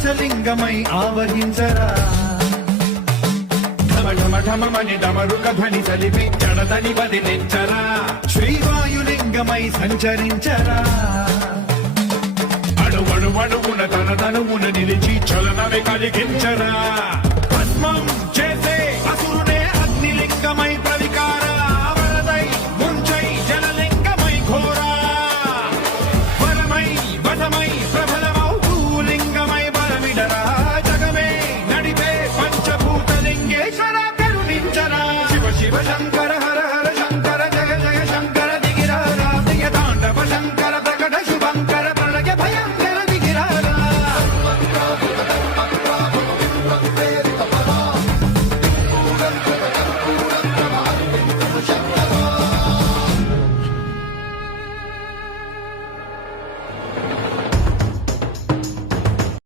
ఆకాశలింగమై ఆవహించరా ఢమఢమని డమరుక ధ్వని చలిపి జడదని వదిలించరా శ్రీవాయులింగమై సంచరించరా అణువణువున తన తనువున నిలిచి చలనమే కలిగించరా